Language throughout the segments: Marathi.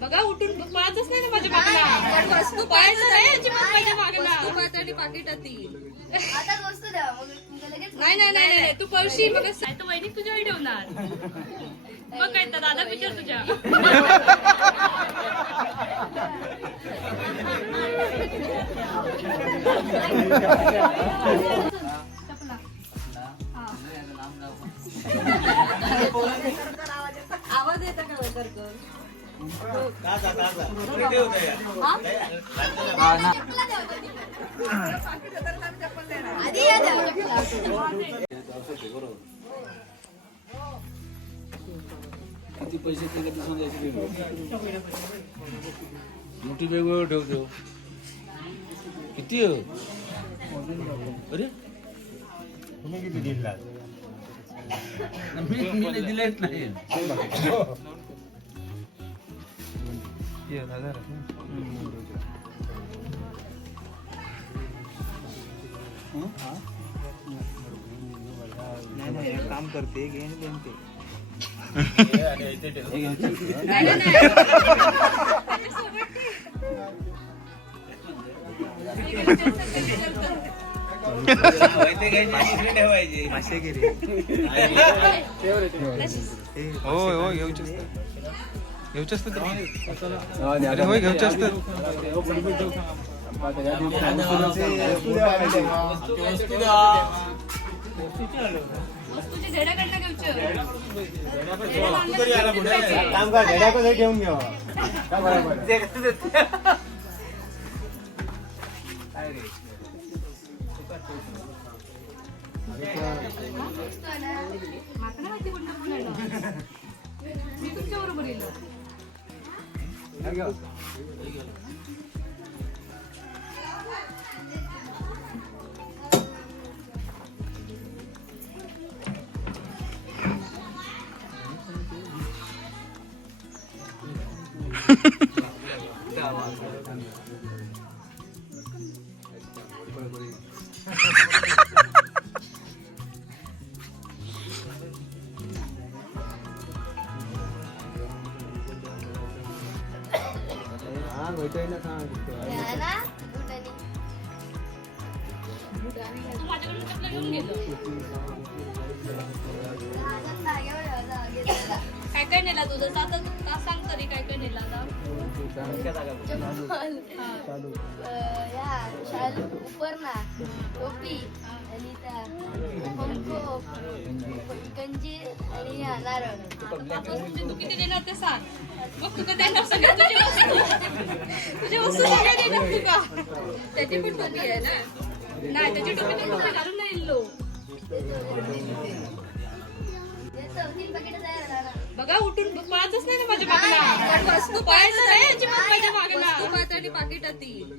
बघा उठून पाहतच नाही ना माझ्या मागला वस्तू पाहायचं नाही याची पप्पाच्या मागला वस्तू पाहत आणि पाकिटातील नाही नाही नाही नाही तू पळशी मग तर वैनिक तुझ्या वेळी ठेवणार मग काय तर दादा विचार तुझ्या आवाज येता का किती पैसे मोठी वेगवेगळं ठेवतो किती अरे तुम्ही किती दिला मी दिलेच नाही काम करते घेऊन देते हो घेऊच घेऊच असत होय घेऊच असत घेऊन घ्या मी तुमच्या बरोबर येईल काय काय नेला तुझं तास सांग तरी काय काय नेला टोपी आणि गंजी आणि नारळ तू किती देणार ते सांग मग तू देणार सगळ्या तुझ्या वस्तू सगळ्या देणार तू का त्याची पण टोपी आहे ना नाही त्याची टोपी तर तुला घालून नाही लो बघा उठून पाहतच नाही ना माझ्या मागला वस्तू पाहायचं नाही याची पप्पाच्या मागला वस्तू पाहत आणि पाकिटातील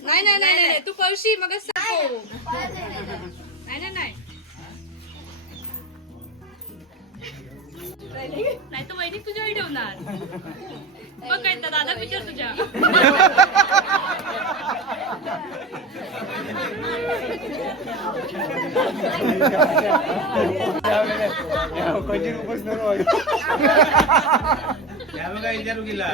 नाही नाही नाही नाही तू पळशी मग नाही नाही नाही नाही तर वैनिक तुझ्या वेळी ठेवणार मग काय तर दादा विचार तुझ्या विचारू गेला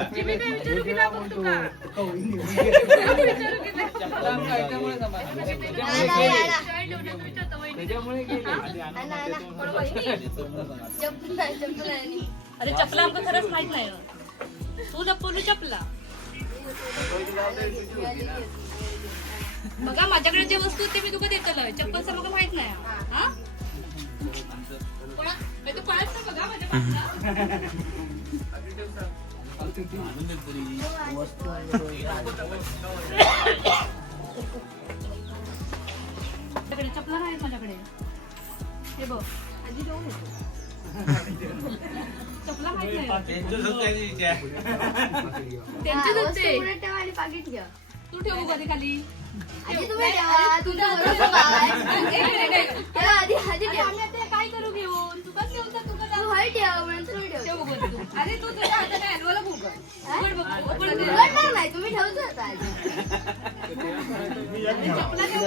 अरे चपला आमका खरंच माहित नाही तू लपवली चपला बघा माझ्याकडे जे वस्तू ते मी तुका देतलं चप्पलचं मला माहित नाही हा तू पळत ना बघा माझ्या माझ्याकडे चपला नाही माझ्याकडे हे बघ आधी जाऊन येतो चपला माहित नाही त्यांचेच होते आणि पाकिट घ्या तू ठेवू कधी खाली आधी तुम्ही ठेवा तुमच्या बरोबर आधी आधी ठेवा काय करू घेऊन तू कसं ठेवता तू तू हय ठेवा नंतर ठेव ठेव बघ तू अरे तू तुझ्या हाताने हलवायला उघड उघडणार नाही तुम्ही ठेवतो आता चपला ठेवू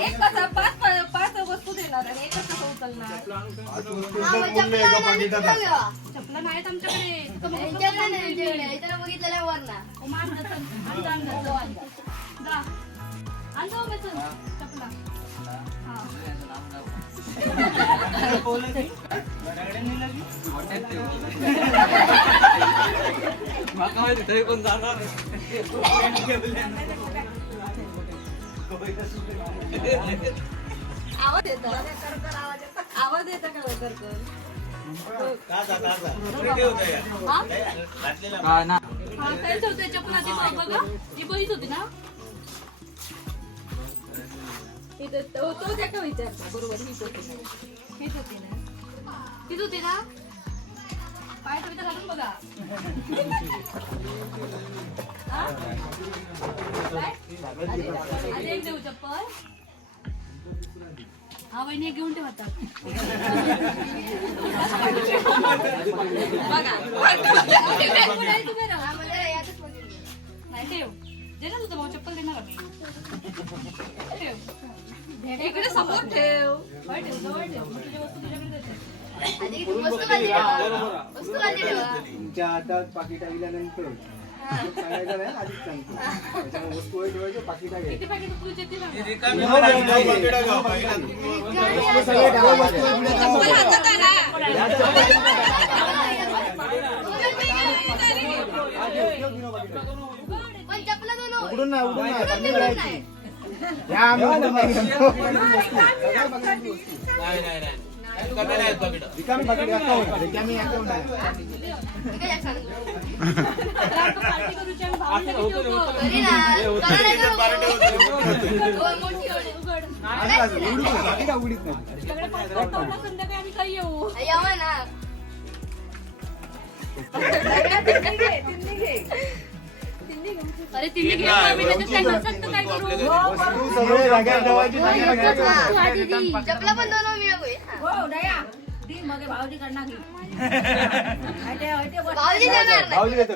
एक कसा पाच वस्तू देणार आणि एकच कसं उचलणार हा, मग चपला आणि कुठं घेवा? चपला नाहीत आमच्याकडे तुका मग यांच्याकडे नाही, यांच्याकडे. याच्यावर बघितलेलं वर ना. मान चल आण जा आण जाऊ बे चल चपला हा माका माहिती तरी कोण जाणार आवाज येतो आवाज येतो का कर हा काहीच होते चपला ती बघा ती बहीच होती ना तो त्या विचारतो बरोबर हीच होती ना पाय तुम्ही तर घालून बघा हा? काय? आधी एक देऊ चप्पल हा वहिनी एक घेऊन ठेव आता बघा तुम्ही राहा. हा, मला यातच बघितलं. नाही ठेव दे ना तुझा भाऊ चप्पल देणार आम्ही ठेव इकडे समोर ठेव होय ठेव जवळ ठेव मी तुझी वस्तू तुझ्याकडे देते आधी वस्तू खाली ठेवा. वस्तू खाली ठेवा. तुमच्या हातात पाकिट आल्यानंतर सांगायचं नाही आधीच सांगतो त्याच्यामुळे वस्तू ठेवायचं पाकिटा किती घ्यायचं पाकिट तुझे ते सांग. सगळे डावा वस्तू चप्पल हातात आणा. पण चपला दोन होय. उघडून नाही उघडून चांगली नाही. घ्यायची. ह्या आम्ही उघडून नाही घेतो. कमी नाही पाकिट रिकामी पाकिट अकाउंट रिकामी अकाउंट नाही मी काय यात सांगतो. आता पार्टी करूची आम्ही भावाला ठेवतो. घरी ना. करा नाही तर होय, मोठी होय. उघड. असं असं उघडून नाही. पाकिटा उघडीत नाही सगळे पाच संध्याकाळी आम्ही काही येऊ यावं ना. अरे तिन्ही घेऊ आम्ही त्याच्यात सांगत काय करू वस्तू सगळे जागेवर ठेवायची जागेवर घ्यायचं. वस्तू आधी दी. चपला पण दोन मिळव होय. भाऊजी देणार नाही. भाऊजी देतो.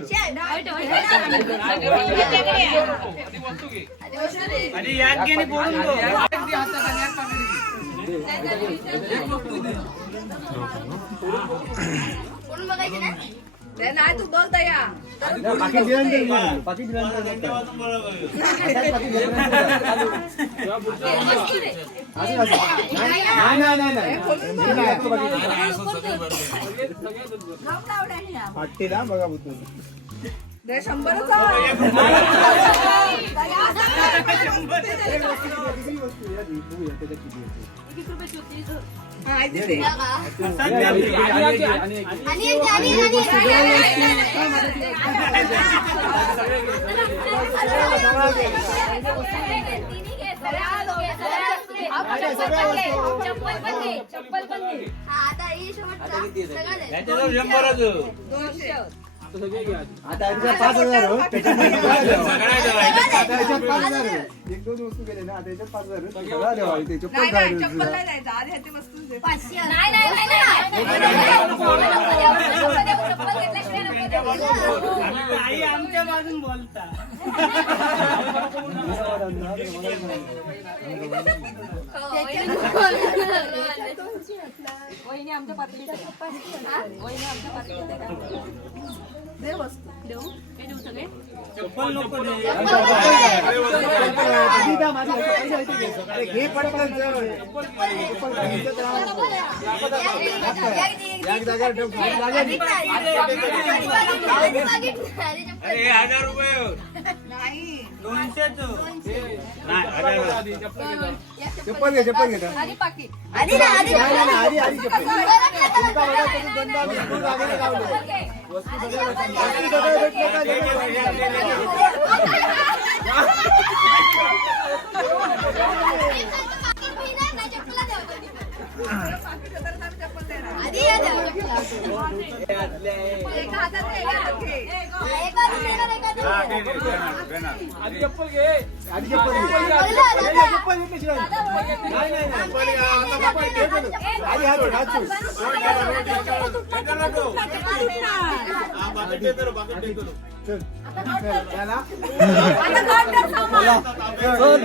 आधी वस्तू दे. कोण बघायची ना? पाकिट दिल्यानंतर पाकिट दिल्यानंतर वस्तू दे असं असं नाही वाटते ना बघा बुद्ध किती रुपयाची होती या का? आणि आणि चप्पल पण दे. हा, आता ही शेवटचा. सगळं दे. त्याच्याजवळ 100च आता याच्यात 5,000 हो. त्याच्यामध्ये सगळ्या ठेवायच्या. आता याच्यात 5,000 हो. एक दोन वस्तू गेले ना आता याच्यात 5,000 हो. सगळं ठेवा. इथे चप्पल काय रे? 500. नाही. आई आमच्या बाजून बोलता वहिनी आमच्या पातळीत आहे. वहिनी आमच्या पातळीत आहे. देऊ हे देऊ सगळे चप्पल नको दे आधी द्या, माझी पैसे इथे घे. अरे घे पटकन चल. चप्पल घ्यायचं तर एक जागेवर ठेव. खाली जागा नाही. अरे 1000 रुपये 200च चप्पल घे आणि पाकिट आधी ना आधी आधी चप्पल तुमचा बघा तुम्ही दोनदा वस्तू जागेवर लावले. वस्तू सगळ्या भेटले का? आधी या एका हातात आधी चप्पल घे. आधी चप्पल घे. चप्पल घेतल्याशिवाय. नाही. आता चप्पल घे पहिले. आधी हात सोड. चल. त्याला. चल.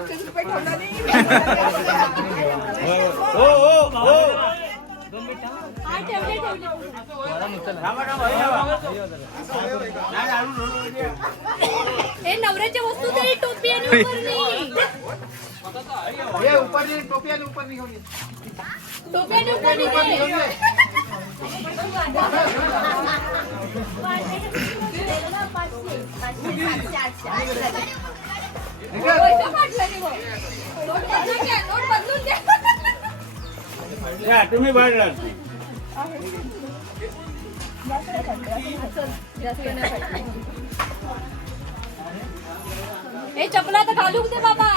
500 रुपये ठेवला नाही. हो हो हो हा, ठेवले. हे नवऱ्याच्या वस्तू तरी टोपी आणि उपरणी. हे उपरली टोपी आणि उपरली घेऊन ये. टोपी आणि उपरणी दे. पैसे पाठवले नाही मग. नोट बदलून घ्या, नोट बदलून घ्या. या, तुम्ही भरला जास्त नाही पाठवले. हे चपला तर घालू दे बाबा.